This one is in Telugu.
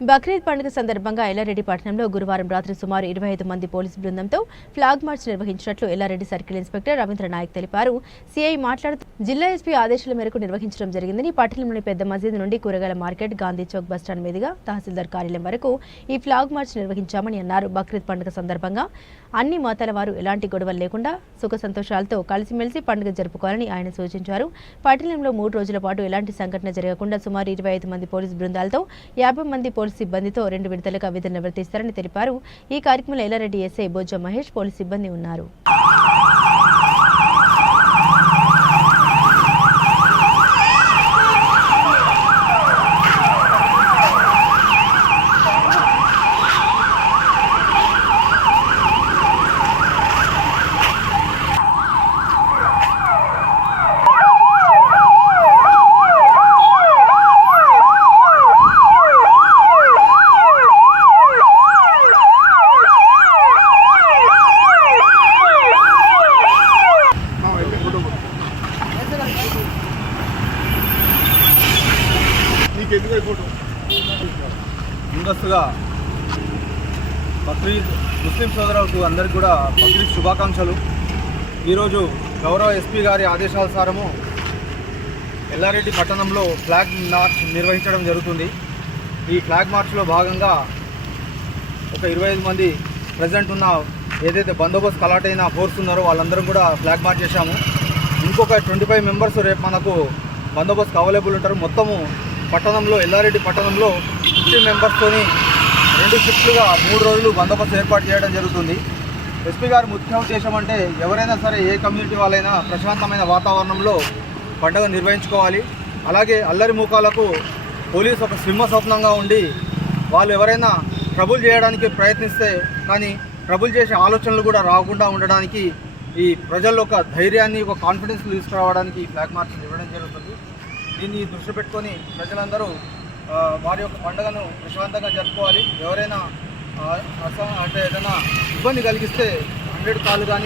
బక్రీద్ పండుగ సందర్భంగా ఎల్లారెడ్డి పట్టణంలో గురువారం రాత్రి సుమారు 25 మంది పోలీసు బృందంతో ఫ్లాగ్ మార్చ్ నిర్వహించినట్లు ఎల్లారెడ్డి సర్కిల్ ఇన్స్పెక్టర్ రవీంద్ర నాయక్ తెలిపారు. సిఐ మాట్లాడుతూ జిల్లా ఎస్పీ ఆదేశాల మేరకు నిర్వహించడం జరిగిందని పట్టణంలోని పెద్ద మసీదు నుండి కూరగాయల మార్కెట్, గాంధీ చౌక్ బస్టాండ్ మీదుగా తహసీల్దార్ కార్యాలయం వరకు ఈ ఫ్లాగ్ మార్చ్ నిర్వహించామని అన్నారు. బక్రీద్ పండుగ సందర్భంగా అన్ని మతాల వారు ఎలాంటి గొడవలు లేకుండా సుఖ సంతోషాలతో కలిసిమెలిసి పండుగ జరుపుకోవాలని ఆయన సూచించారు. పట్టణంలో 3 రోజుల పాటు ఎలాంటి సంఘటన జరగకుండా సుమారు 25 మంది పోలీసు బృందాలతో 50 మంది పోలీసు సిబ్బందితో 2 విడతలుగా విధులు నిర్వర్తిస్తారని తెలిపారు. ఈ కార్యక్రమంలో ఎల్లారెడ్డి ఎస్ఐ బొజ్జ మహేష్, పోలీసు సిబ్బంది ఉన్నారు. ముందస్తుగా బక్రీద్ ముస్లిం సోదరులకు అందరికీ కూడా బక్రీద్ శుభాకాంక్షలు. ఈరోజు గౌరవ ఎస్పీ గారి ఆదేశానుసారము ఎల్లారెడ్డి పట్టణంలో ఫ్లాగ్ మార్చ్ నిర్వహించడం జరుగుతుంది. ఈ ఫ్లాగ్ మార్చ్లో భాగంగా ఒక 25 మంది ప్రజెంట్ ఉన్న ఏదైతే బందోబస్తు అలాట్ అయిన ఫోర్స్ ఉన్నారో వాళ్ళందరం కూడా ఫ్లాగ్ మార్చ్ చేశాము. ఇంకొక 25 మెంబర్స్ రేపు మనకు బందోబస్తు అవైలబుల్ ఉంటారు. మొత్తము పట్టణంలో ఎల్లారెడ్డి పట్టణంలో 50 మెంబర్స్తోని 2 షిఫ్ట్లుగా 3 రోజులు బందోబస్తు ఏర్పాటు చేయడం జరుగుతుంది. ఎస్పీ గారి ముఖ్య ఉద్దేశం అంటే ఎవరైనా సరే ఏ కమ్యూనిటీ వాళ్ళైనా ప్రశాంతమైన వాతావరణంలో పండుగ నిర్వహించుకోవాలి. అలాగే అల్లరి మూకాలకు పోలీసు ఒక సింహ స్వప్నంగా ఉండి వాళ్ళు ఎవరైనా ట్రబుల్ చేయడానికి ప్రయత్నిస్తే కానీ ట్రబుల్ చేసే ఆలోచనలు కూడా రాకుండా ఉండడానికి ఈ ప్రజల్లో ఒక ధైర్యాన్ని, ఒక కాన్ఫిడెన్స్ తీసుకురావడానికి ఈ ఫ్లాగ్ మార్చ్ ఇవ్వడం జరుగుతుంది. దీన్ని దృష్టి పెట్టుకొని ప్రజలందరూ వారి యొక్క పండుగను ప్రశాంతంగా జరుపుకోవాలి. ఎవరైనా అంటే ఏదైనా ఇబ్బంది కలిగిస్తే 100 కాల్ కానీ